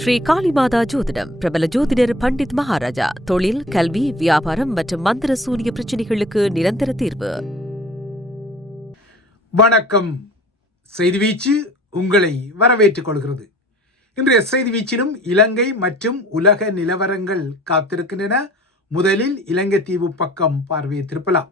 ஸ்ரீ காளிமாதா ஜோதிடம் பிரபல ஜோதிடர் பண்டித் மகாராஜா. தொழில், கல்வி, வியாபாரம் மற்றும் மந்திர சூனிய பிரச்சனைகளுக்கு நிரந்தர தீர்வு. வணக்கம். செய்தி வீச்சு உங்களை வரவேற்றுக் கொள்கிறது. இன்றைய செய்தி வீச்சிலும் இலங்கை மற்றும் உலக நிலவரங்கள் காத்திருக்கின்றன. முதலில் இலங்கை தீவு பக்கம் பார்வையை திருப்பலாம்.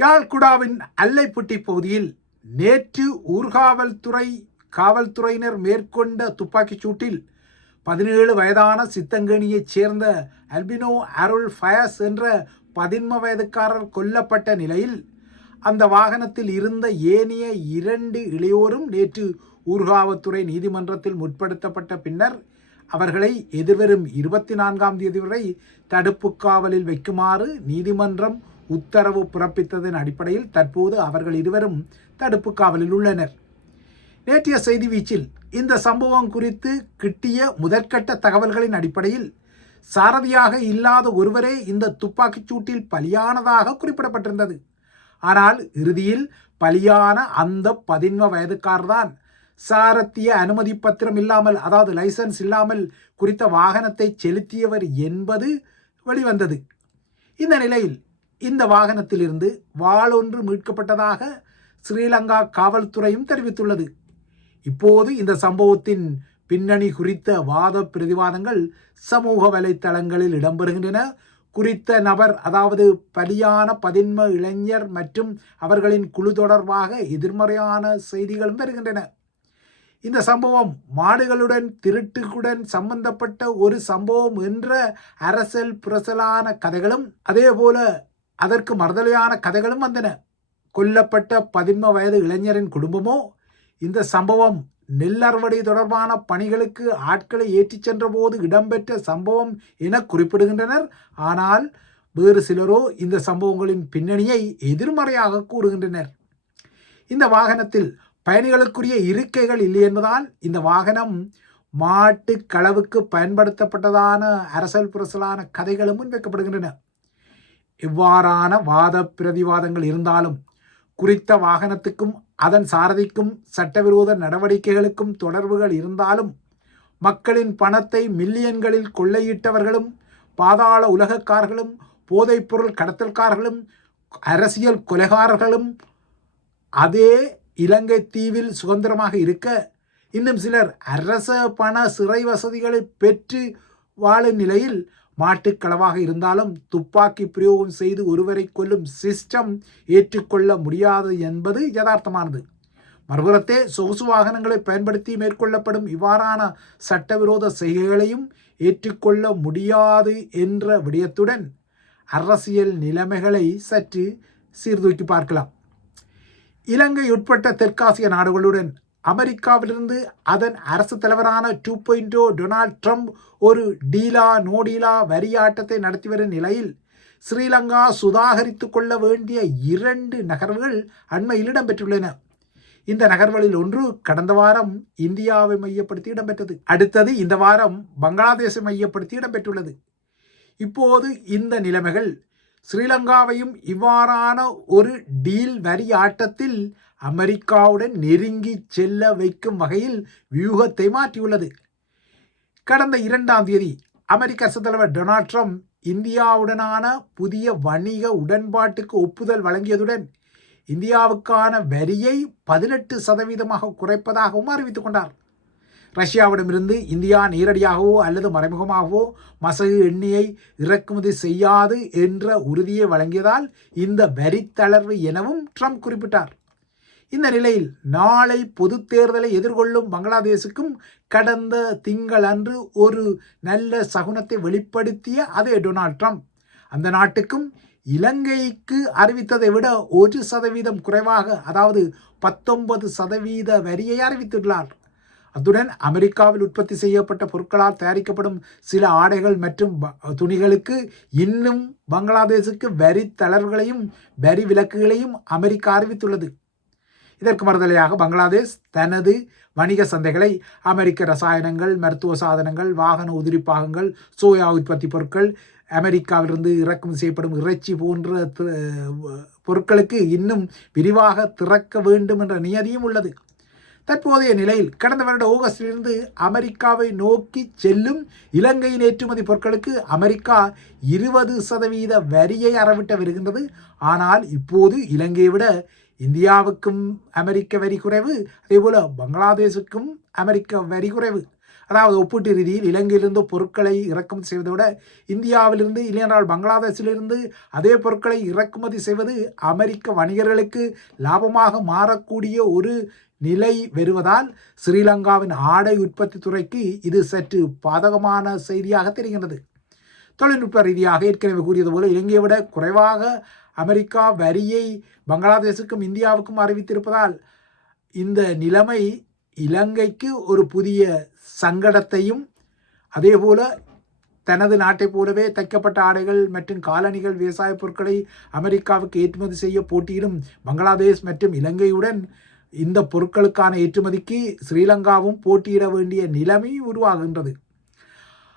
யாழ்குடாவின் அல்லைப்பட்டி பகுதியில் நேற்று காவல்துறையினர் மேற்கொண்ட துப்பாக்கிச் சூட்டில் 17 வயதான சித்தங்கேணியைச் சேர்ந்த அல்பினோ அருள் ஃபயஸ் என்ற 11 வயதுக்காரர் கொல்லப்பட்ட நிலையில் அந்த வாகனத்தில் இருந்த ஏனைய 2 இளையோரும் நேற்று ஊர்காவல்துறை நீதிமன்றத்தில் முற்படுத்தப்பட்ட பின்னர் அவர்களை எதிர்வரும் 24ஆம் தேதி வரை தடுப்பு காவலில் வைக்குமாறு நீதிமன்றம் உத்தரவு பிறப்பித்ததன் அடிப்படையில் தற்போது அவர்கள் இருவரும் தடுப்பு காவலில் உள்ளனர். நேற்றைய செய்தி வீச்சில் இந்த சம்பவம் குறித்து கிட்டிய முதற்கட்ட தகவல்களின் அடிப்படையில் சாரதியாக இல்லாத ஒருவரே இந்த துப்பாக்கிச் சூட்டில் பலியானதாக குறிப்பிடப்பட்டிருந்தது. ஆனால் இறுதியில் பலியான அந்த 11 வயதுக்காரர்தான் சாரத்திய அனுமதி பத்திரம் இல்லாமல், அதாவது லைசன்ஸ் இல்லாமல் குறித்த வாகனத்தை செலுத்தியவர் என்பது வெளிவந்தது. இந்த நிலையில் இந்த வாகனத்திலிருந்து வாளொன்று மீட்கப்பட்டதாக ஸ்ரீலங்கா காவல்துறையும் தெரிவித்துள்ளது. இப்போது இந்த சம்பவத்தின் பின்னணி குறித்த வாத பிரதிவாதங்கள் சமூக வலைத்தளங்களில் இடம்பெறுகின்றன. குறித்த நபர், அதாவது பலியான 11 இளைஞர் மற்றும் அவர்களின் குழு தொடர்பாக எதிர்மறையான செய்திகளும் வருகின்றன. இந்த சம்பவம் மாடுகளுடன் திருட்டுடன் சம்பந்தப்பட்ட ஒரு சம்பவம் என்ற அரசியல் புரசலான கதைகளும் அதேபோல அதற்கு மறுதலையான கதைகளும் வந்தன. கொல்லப்பட்ட 11 வயது இளைஞரின் குடும்பமோ இந்த சம்பவம் நெல் அறுவடை தொடர்பான பணிகளுக்கு ஆட்களை ஏற்றிச் சென்ற போது இடம்பெற்ற சம்பவம் என குறிப்பிடுகின்றனர். ஆனால் வேறு சிலரோ இந்த சம்பவங்களின் பின்னணியை எதிர்மறையாக கூறுகின்றனர். இந்த வாகனத்தில் பயணிகளுக்குரிய இருக்கைகள் இல்லை என்பதால் இந்த வாகனம் மாட்டு களவுக்கு பயன்படுத்தப்பட்டதான அரசியல் புரசலான கதைகளும் முன்வைக்கப்படுகின்றன. இவ்வாறான வாத பிரதிவாதங்கள் இருந்தாலும் குறித்த வாகனத்துக்கும் அதன் சாரதிக்கும் சட்டவிரோத நடவடிக்கைகளுக்கும் தொடர்புகள் இருந்தாலும் மக்களின் பணத்தை மில்லியன்களில் கொள்ளையிட்டவர்களும் பாதாள உலகக்காரர்களும் போதைப்பொருள் கடத்தல்காரர்களும் அரசியல் கொலைகாரர்களும் அதே இலங்கை தீவில் சுதந்திரமாக இருக்க, இன்னும் சிலர் அரச பண சிறை வசதிகளை பெற்று வாழும் நிலையில் மாட்டுக்களவாக இருந்தாலும் துப்பாக்கி பிரயோகம் செய்து ஒருவரை கொல்லும் சிஸ்டம் ஏற்றுக்கொள்ள முடியாது என்பது யதார்த்தமானது. மறுபுறத்தே சொகுசு வாகனங்களை பயன்படுத்தி மேற்கொள்ளப்படும் இவ்வாறான சட்டவிரோத செய்கைகளையும் ஏற்றுக்கொள்ள முடியாது என்ற விடயத்துடன் அரசியல் நிலைமைகளை சற்று சீர்தூக்கி பார்க்கலாம். இலங்கை உட்பட்ட தெற்காசிய நாடுகளுடன் அமெரிக்காவிலிருந்து அதன் அரசு தலைவரான 2.0 டொனால்ட் ட்ரம்ப் ஒரு டீலா நோடீலா வரியாட்டத்தை நடத்தி வரும் நிலையில் ஸ்ரீலங்கா சுதாகரித்து கொள்ள வேண்டிய 2 நகர்வுகள் அண்மையில் இடம்பெற்றுள்ளன. இந்த நகர்வுகளில் ஒன்று கடந்த வாரம் இந்தியாவை மையப்படுத்தி இடம்பெற்றது. அடுத்தது இந்த வாரம் பங்களாதேஷை மையப்படுத்தி இடம்பெற்றுள்ளது. இப்போது இந்த நிலைமைகள் ஸ்ரீலங்காவையும் இவ்வாறான ஒரு டீல் வரி ஆட்டத்தில் அமெரிக்காவுடன் நெருங்கி செல்ல வைக்கும் வகையில் வியூகத்தை மாற்றியுள்ளது. கடந்த 2ஆம் தேதி அமெரிக்க அரசு தலைவர் டொனால்ட் ட்ரம்ப் இந்தியாவுடனான புதிய வணிக உடன்பாட்டுக்கு ஒப்புதல் வழங்கியதுடன் இந்தியாவுக்கான வரியை 18% குறைப்பதாகவும் அறிவித்துக் கொண்டார். ரஷ்யாவிடமிருந்து இந்தியா நேரடியாகவோ அல்லது மறைமுகமாகவோ மசகு எண்ணெயை இறக்குமதி செய்யாது என்ற உறுதியை வழங்கியதால் இந்த வரி தளர்வு எனவும் ட்ரம்ப் குறிப்பிட்டார். இந்த நிலையில் நாளை பொது தேர்தலை எதிர்கொள்ளும் பங்களாதேஷுக்கும் கடந்த திங்களன்று ஒரு நல்ல சகுனத்தை வெளிப்படுத்திய அதே டொனால்ட் ட்ரம்ப் அந்த நாட்டுக்கும் இலங்கைக்கு அறிவித்ததை விட 1% குறைவாக, அதாவது 19% வரியை அறிவித்துள்ளார். அத்துடன் அமெரிக்காவில் உற்பத்தி செய்யப்பட்ட பொருட்களால் தயாரிக்கப்படும் சில ஆடைகள் மற்றும் துணிகளுக்கு இன்னும் பங்களாதேசுக்கு வரி தளர்வுகளையும் வரி விலக்குகளையும் அமெரிக்கா அறிவித்துள்ளது. இதற்கு மறுதலையாக பங்களாதேஷ் தனது வணிக சந்தைகளை அமெரிக்க ரசாயனங்கள், மருத்துவ சாதனங்கள், வாகன உதிரி பாகங்கள், சோயா உற்பத்தி பொருட்கள், அமெரிக்காவிலிருந்து இறக்குமதி செய்யப்படும் இறைச்சி போன்ற பொருட்களுக்கு இன்னும் விரிவாக திறக்க வேண்டும் என்ற நியதியும் உள்ளது. தற்போதைய நிலையில் கடந்த வருட ஆகஸ்டிலிருந்து அமெரிக்காவை நோக்கி செல்லும் இலங்கையின் ஏற்றுமதி பொருட்களுக்கு அமெரிக்கா 20% வரியை அறவிட்டு வருகின்றது. ஆனால் இப்போது இலங்கையை விட இந்தியாவுக்கும் அமெரிக்க வரி குறைவு, அதேபோல பங்களாதேஷுக்கும் அமெரிக்க வரி குறைவு. அதாவது ஒப்பீட்டு ரீதியில் இலங்கையிலிருந்து பொருட்களை இறக்குமதி செய்வதை விட இந்தியாவிலிருந்து இல்லையென்றால் பங்களாதேஷிலிருந்து அதே பொருட்களை இறக்குமதி செய்வது அமெரிக்க வணிகர்களுக்கு லாபமாக மாறக்கூடிய ஒரு நிலை வருவதால் ஸ்ரீலங்காவின் ஆடை உற்பத்தி துறைக்கு இது சற்று பாதகமான செய்தியாக தெரிகின்றது. தொழில்நுட்ப ரீதியாக ஏற்கனவே கூறியது போல இலங்கையை விட குறைவாக அமெரிக்கா வரியை பங்களாதேஷுக்கும் இந்தியாவுக்கும் அறிவித்திருப்பதால் இந்த நிலைமை இலங்கைக்கு ஒரு புதிய சங்கடத்தையும், அதேபோல தனது நாட்டைப் போலவே தைக்கப்பட்ட ஆடைகள் மற்றும் காலணிகள், விவசாய பொருட்களை அமெரிக்காவுக்கு ஏற்றுமதி செய்ய போட்டியிடும் பங்களாதேஷ் மற்றும் இலங்கையுடன் இந்த பொருட்களுக்கான ஏற்றுமதிக்கு ஸ்ரீலங்காவும் போட்டியிட வேண்டிய நிலைமை உருவாகின்றது.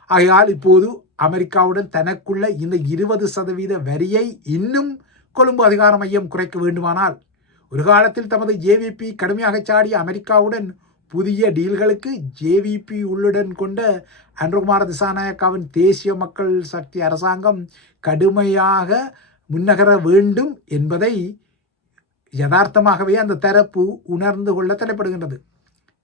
ஆகையால் இப்போது அமெரிக்காவுடன் தனக்குள்ள இந்த 20% வரியை இன்னும் கொழும்பு அதிகார மையம் குறைக்க வேண்டுமானால் ஒரு காலத்தில் தமது ஜேவிபி கடுமையாக சாடிய அமெரிக்காவுடன் புதிய டீல்களுக்கு ஜேவிபி உள்ளுடன் கொண்ட அனுரகுமார திசாநாயக்காவின் தேசிய மக்கள் சக்தி அரசாங்கம் கடுமையாக முன்னகர வேண்டும் என்பதை யதார்த்தமாகவே அந்த தரப்பு உணர்ந்து கொள்ள தலைப்படுகின்றது.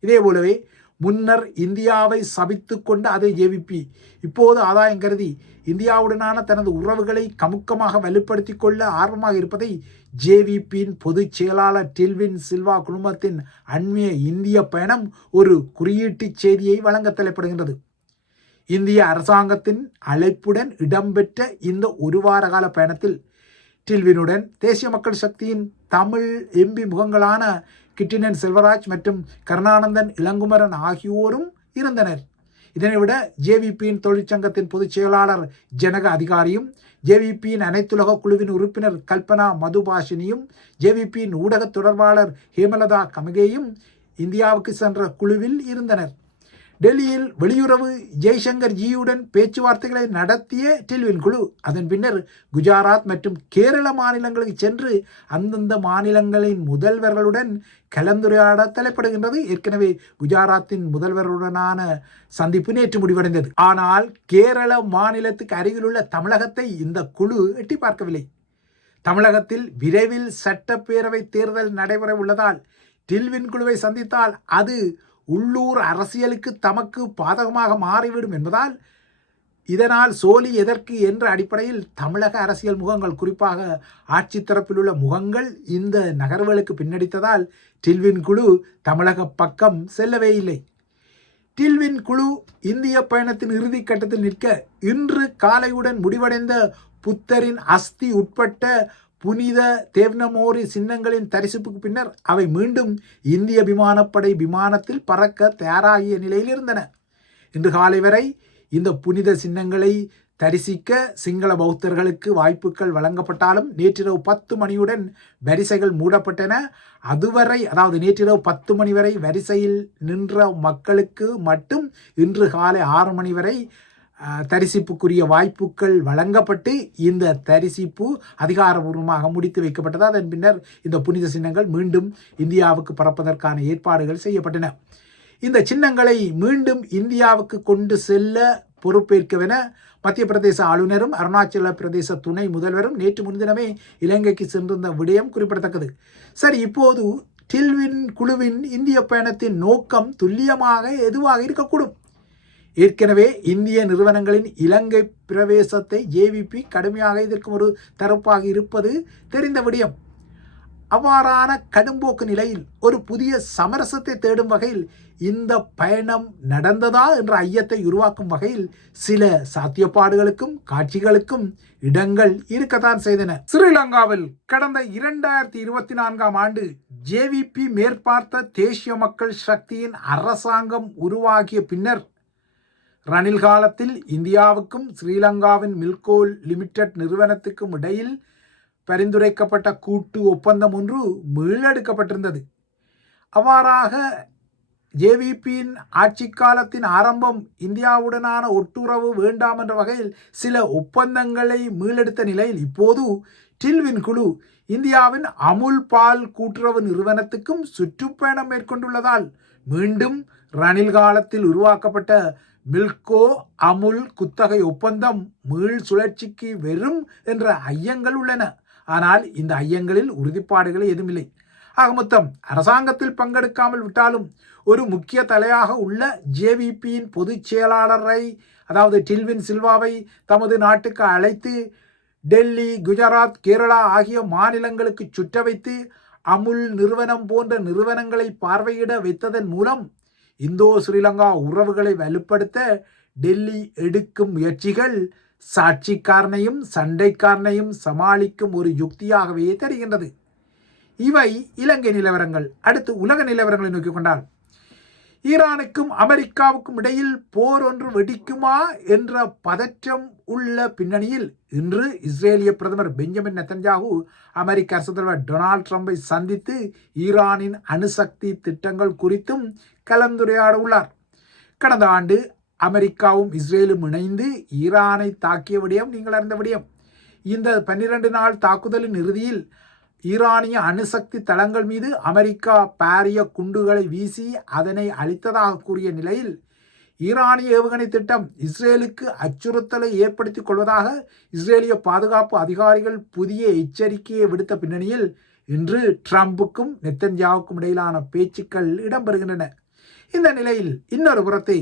இதே போலவே முன்னர் இந்தியாவை சபித்து கொண்ட அதே ஜேவிபி இப்போது ஆதாயம் கருதி இந்தியாவுடனான தனது உறவுகளை கமுக்கமாக வலுப்படுத்தி கொள்ள ஆர்வமாக இருப்பதை ஜேவிபியின் பொதுச் செயலாளர் டில்வின் சில்வா குழுமத்தின் அண்மைய இந்திய பயணம் ஒரு குறியீட்டு செய்தியை வழங்க தலைப்படுகின்றது. இந்திய அரசாங்கத்தின் அழைப்புடன் இடம்பெற்ற இந்த ஒரு வார கால பயணத்தில் டில்வினுடன் தேசிய மக்கள் சக்தியின் தமிழ் எம்பி முகங்களான கிட்டினன் செல்வராஜ் மற்றும் கருணானந்தன் இளங்குமரன் ஆகியோரும் இருந்தனர். இதனைவிட ஜேவிபியின் தொழிற்சங்கத்தின் பொதுச் செயலாளர் ஜனக அதிகாரியும், ஜேவிபியின் அனைத்துலக குழுவின் உறுப்பினர் கல்பனா மதுபாஷினியும், ஜேவிபியின் ஊடக தொடர்பாளர் ஹேமலதா கமகேயும் இந்தியாவுக்கு சென்ற குழுவில் இருந்தனர். டெல்லியில் வெளியுறவு ஜெய்சங்கர் ஜியுடன் பேச்சுவார்த்தைகளை நடத்திய டில்வின் குழு அதன் பின்னர் குஜராத் மற்றும் கேரள மாநிலங்களுக்கு சென்று அந்தந்த மாநிலங்களின் முதல்வர்களுடன் கலந்துரையாட தலைப்படுகின்றது. ஏற்கனவே குஜராத்தின் முதல்வருடனான சந்திப்பு நேற்று முடிவடைந்தது. ஆனால் கேரள மாநிலத்துக்கு அருகிலுள்ள தமிழகத்தை இந்த குழு எட்டி பார்க்கவில்லை. தமிழகத்தில் விரைவில் சட்டப்பேரவை தேர்தல் நடைபெற உள்ளதால் டில்வின் குழுவை சந்தித்தால் அது உள்ளூர் அரசியலுக்கு தமக்கு பாதகமாக மாறிவிடும் என்பதால் இதனால் சோலி எதற்கு என்ற அடிப்படையில் தமிழக அரசியல் முகங்கள், குறிப்பாக ஆட்சி தரப்பில் உள்ள முகங்கள் இந்த நகர்வுகளுக்கு பின்னடித்ததால் டில்வின் குழு தமிழக பக்கம் செல்லவே இல்லை. டில்வின் குழு இந்திய பயணத்தின் இறுதி கட்டத்தில் நிற்க இன்று காலையுடன் முடிவடைந்த புத்தரின் அஸ்தி உட்பட்ட புனித தேவ்னமோரி சின்னங்களின் தரிசிப்புக்கு பின்னர் அவை மீண்டும் இந்திய விமானப்படை விமானத்தில் பறக்க தயாராகிய நிலையில் இருந்தன. இன்று காலை வரை இந்த புனித சின்னங்களை தரிசிக்க சிங்கள பௌத்தர்களுக்கு வாய்ப்புகள் வழங்கப்பட்டாலும் நேற்றிரவு 10 மணியுடன் வரிசைகள் மூடப்பட்டன. அதுவரை, அதாவது நேற்றிரவு 10 மணி வரை வரிசையில் நின்ற மக்களுக்கு மட்டும் இன்று காலை 6 மணி வரை தரிசிப்புக்குரிய வாய்ப்புகள் வழங்கப்பட்டு இந்த தரிசிப்பு அதிகாரபூர்வமாக முடித்து வைக்கப்பட்டது. அதன் பின்னர் இந்த புனித சின்னங்கள் மீண்டும் இந்தியாவுக்கு பறப்பதற்கான ஏற்பாடுகள் செய்யப்பட்டன. இந்த சின்னங்களை மீண்டும் இந்தியாவுக்கு கொண்டு செல்ல பொறுப்பேற்கவென மத்திய பிரதேச ஆளுநரும் அருணாச்சல பிரதேச துணை முதல்வரும் நேற்று முன்தினமே இலங்கைக்கு சென்றிருந்த விடயம் குறிப்பிடத்தக்கது. சரி, இப்போது டில்வின் குழுவின் இந்திய பயணத்தின் நோக்கம் துல்லியமாக எதுவாக இருக்கக்கூடும்? ஏற்கனவே இந்திய நிறுவனங்களின் இலங்கை பிரவேசத்தை ஜேவிபி கடுமையாக எதிர்க்கும் ஒரு தரப்பாக இருப்பது தெரிந்த விடயம். அவ்வாறான கடும்போக்கு நிலையில் ஒரு புதிய சமரசத்தை தேடும் வகையில் இந்த பயணம் நடந்ததா என்ற ஐயத்தை உருவாக்கும் வகையில் சில சாத்தியப்பாடுகளுக்கும் காட்சிகளுக்கும் இடங்கள் இருக்கத்தான் செய்தன. ஸ்ரீலங்காவில் கடந்த 2024 ஆண்டு ஜேவிபி மேற்பார்த்த தேசிய மக்கள் சக்தியின் அரசாங்கம் உருவாகிய பின்னர் ரணில் காலத்தில் இந்தியாவுக்கும் ஸ்ரீலங்காவின் மில்கோ லிமிடெட் நிறுவனத்துக்கும் இடையில் பரிந்துரைக்கப்பட்ட கூட்டு ஒப்பந்தம் ஒன்று மீளெடுக்கப்பட்டிருந்தது. அவ்வாறாக ஜேவிபியின் ஆட்சி காலத்தின் ஆரம்பம் இந்தியாவுடனான ஒட்டுறவு வேண்டாம் என்ற வகையில் சில ஒப்பந்தங்களை மீளெடுத்த நிலையில் இப்போது டில்வின் குழு இந்தியாவின் அமுல் பால் கூட்டுறவு நிறுவனத்துக்கும் சுற்றுப்பயணம் மேற்கொண்டுள்ளதால் மீண்டும் ரணில் காலத்தில் உருவாக்கப்பட்ட மில்கோ அமுல் குத்தகை ஒப்பந்தம் மீள் சுழற்சிக்கு வெறும் என்ற ஐயங்கள் உள்ளன. ஆனால் இந்த ஐயங்களில் உறுதிப்பாடுகள் எதுவுமில்லை. ஆக மொத்தம் அரசாங்கத்தில் பங்கெடுக்காமல் விட்டாலும் ஒரு முக்கிய தலையாக உள்ள ஜேவிபியின் பொதுச் செயலாளரை அதாவது டில்வின் சில்வாவை தமது நாட்டுக்கு அழைத்து டெல்லி, குஜராத், கேரளா ஆகிய மாநிலங்களுக்கு சுற்ற வைத்து அமுல் நிறுவனம் போன்ற நிறுவனங்களை பார்வையிட வைத்ததன் மூலம் இந்தோ ஸ்ரீலங்கா உறவுகளை வலுப்படுத்த டெல்லி எடுக்கும் முயற்சிகள் சாட்சிக்காரனையும் சண்டைக்காரனையும் சமாளிக்கும் ஒரு யுக்தியாகவே தெரிகின்றது. இவை இலங்கை நிலவரங்கள். அடுத்து உலக நிலவரங்களை நோக்கி கொண்டால் ஈரானுக்கும் அமெரிக்காவுக்கும் இடையில் போர் ஒன்று வெடிக்குமா என்ற பதற்றம் உள்ள பின்னணியில் இன்று இஸ்ரேலிய பிரதமர் பெஞ்சமின் நெத்தன்யாகு அமெரிக்க அரசு தலைவர் டொனால்ட் ட்ரம்பை சந்தித்து ஈரானின் அணுசக்தி திட்டங்கள் குறித்தும் கலந்துரையாட உள்ளார். கடந்த ஆண்டு அமெரிக்காவும் இஸ்ரேலும் இணைந்து ஈரானை தாக்கிய விடயம் நீங்கள் அறிந்த விடயம். இந்த 12 நாள் தாக்குதலின் இறுதியில் ஈரானிய அணுசக்தி தளங்கள் மீது அமெரிக்கா பாரிய குண்டுகளை வீசி அதனை அழித்ததாக கூறிய நிலையில் ஈரானிய ஏவுகணை திட்டம் இஸ்ரேலுக்கு அச்சுறுத்தலை ஏற்படுத்திக் கொள்வதாக இஸ்ரேலிய பாதுகாப்பு அதிகாரிகள் புதிய எச்சரிக்கையை விடுத்த பின்னணியில் இன்று ட்ரம்புக்கும் நெத்தன்யாவுக்கும் இடையிலான பேச்சுக்கள் இடம்பெறுகின்றன. இந்த நிலையில் இன்னொரு புறத்தை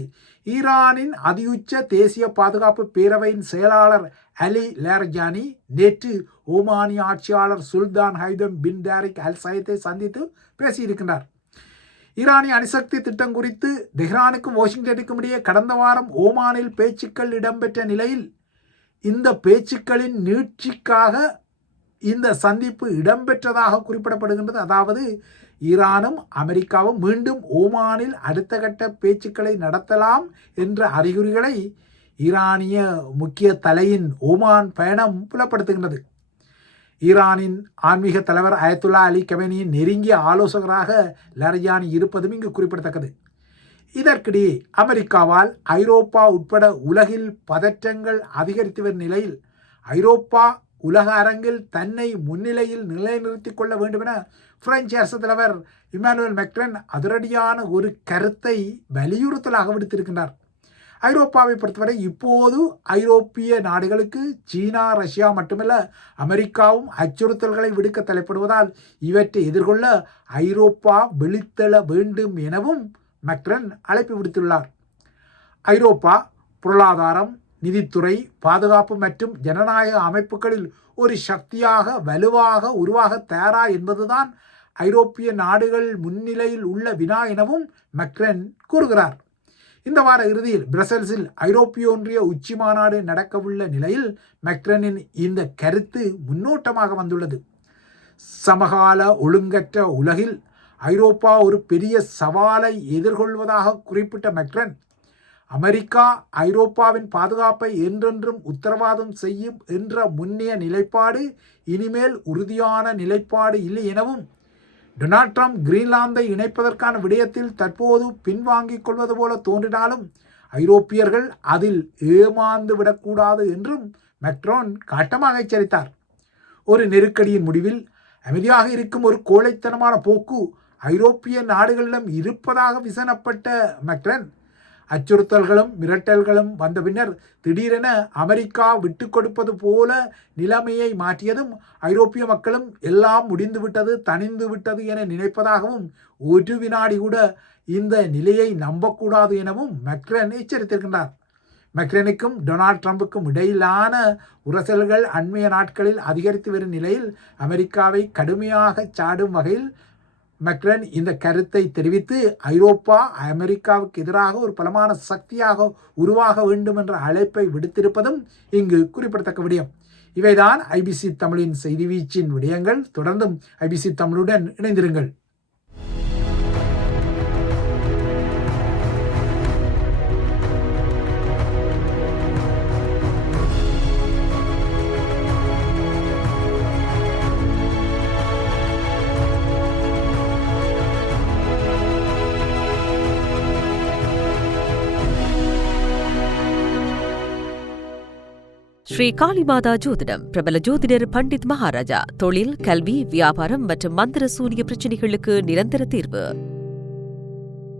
ஈரானின் அதியுச்ச தேசிய பாதுகாப்பு பேரவையின் செயலாளர் அலி லேர்ஜானி நேற்று ஓமானிய ஆட்சியாளர் சுல்தான் ஹைதம் பின் தாரிக் அல் சயத்தை சந்தித்து பேசியிருக்கிறார். ஈரானிய அணுசக்தி திட்டம் குறித்து தெஹ்ரானுக்கும் வாஷிங்டனுக்கும் இடையே கடந்த வாரம் ஓமானில் பேச்சுக்கள் இடம்பெற்ற நிலையில் இந்த பேச்சுக்களின் நீட்சிக்காக இந்த சந்திப்பு இடம்பெற்றதாக குறிப்பிடப்படுகின்றது. அதாவது ஈரானும் அமெரிக்காவும் மீண்டும் ஓமானில் அடுத்த கட்ட பேச்சுக்களை நடத்தலாம் என்ற அறிகுறிகளை ஈரானிய முக்கிய தலையின் ஓமான் பயணம் புலப்படுத்துகின்றது. ஈரானின் ஆன்மீக தலைவர் அயத்துல்லா அலி கமேனியின் நெருங்கிய ஆலோசகராக லர்ஜானி இருப்பதும் இங்கு குறிப்பிடத்தக்கது. இதற்கிடையே அமெரிக்காவால் ஐரோப்பா உட்பட உலகில் பதற்றங்கள் அதிகரித்து வரும் நிலையில் ஐரோப்பா உலக அரங்கில் தன்னை முன்னிலையில் நிலைநிறுத்திக் கொள்ள வேண்டும் என பிரெஞ்சு அரசு தலைவர் இமானுவேல் மேக்ரான் அதிரடியான ஒரு கருத்தை வலியுறுத்தலாக விடுத்திருக்கின்றார். ஐரோப்பாவை பொறுத்தவரை இப்போது ஐரோப்பிய நாடுகளுக்கு சீனா, ரஷ்யா மட்டுமல்ல அமெரிக்காவும் அச்சுறுத்தல்களை விடுக்க தலைப்படுவதால் இவற்றை எதிர்கொள்ள ஐரோப்பா விழித்தெழ வேண்டும் எனவும் மேக்ரான் அழைப்பு விடுத்துள்ளார். ஐரோப்பா பொருளாதாரம், நிதித்துறை, பாதுகாப்பு மற்றும் ஜனநாயக அமைப்புகளில் ஒரு சக்தியாக வலுவாக உருவாக தயாரா என்பதுதான் ஐரோப்பிய நாடுகள் முன்னிலையில் உள்ள வினா எனவும் மேக்ரான் கூறுகிறார். இந்த வார இறுதியில் பிரசல்ஸில் ஐரோப்பிய ஒன்றிய உச்சி மாநாடு நடக்கவுள்ள நிலையில் மேக்ரானின் இந்த கருத்து முன்னோட்டமாக வந்துள்ளது. சமகால ஒழுங்கற்ற உலகில் ஐரோப்பா ஒரு பெரிய சவாலை எதிர்கொள்வதாக குறிப்பிட்ட மேக்ரான் அமெரிக்கா ஐரோப்பாவின் பாதுகாப்பை என்றென்றும் உத்தரவாதம் செய்யும் என்ற முன்னைய நிலைப்பாடு இனிமேல் உறுதியான நிலைப்பாடு இல்லை எனவும் டொனால்ட் ட்ரம்ப் கிரீன்லாந்தை இணைப்பதற்கான விடயத்தில் தற்போது பின்வாங்கிக் கொள்வது போல தோன்றினாலும் ஐரோப்பியர்கள் அதில் ஏமாந்து விடக்கூடாது என்றும் மேக்ரான் காட்டமாக எச்சரித்தார். ஒரு நெருக்கடியின் முடிவில் அமைதியாக இருக்கும் ஒரு கோழைத்தனமான போக்கு ஐரோப்பிய நாடுகளிடம் இருப்பதாக விசனப்பட்ட மேக்ரான் அச்சுறுத்தல்களும் மிரட்டல்களும் வந்த பின்னர் திடீரென அமெரிக்கா விட்டு கொடுப்பது போல நிலைமையை மாற்றியதும் ஐரோப்பிய மக்களும் எல்லாம் முடிந்துவிட்டது, தணிந்து விட்டது என நினைப்பதாகவும் ஒரு வினாடி கூட இந்த நிலையை நம்பக்கூடாது எனவும் மேக்ரான் எச்சரித்திருக்கின்றார். மேக்ரானுக்கும் டொனால்ட் ட்ரம்புக்கும் இடையிலான உரசல்கள் அண்மைய நாட்களில் அதிகரித்து வரும் நிலையில் அமெரிக்காவை கடுமையாக சாடும் வகையில் மேக்ரான் இந்த கருத்தை தெரிவித்து ஐரோப்பா அமெரிக்காவுக்கு எதிராக ஒரு பலமான சக்தியாக உருவாக வேண்டும் என்ற அழைப்பை விடுத்திருப்பதும் இங்கு குறிப்பிடத்தக்க விடயம். இவைதான் ஐபிசி தமிழின் செய்தி வீச்சின் விடயங்கள். தொடர்ந்தும் ஐபிசி தமிழுடன் இணைந்திருங்கள். ஸ்ரீ காளிமாதா ஜோதிடம் பிரபல ஜோதிடர் பண்டித் மகாராஜா. தொழில், கல்வி, வியாபாரம் மற்றும் மந்திர சூனிய பிரச்சினைகளுக்கு நிரந்தர தீர்வு.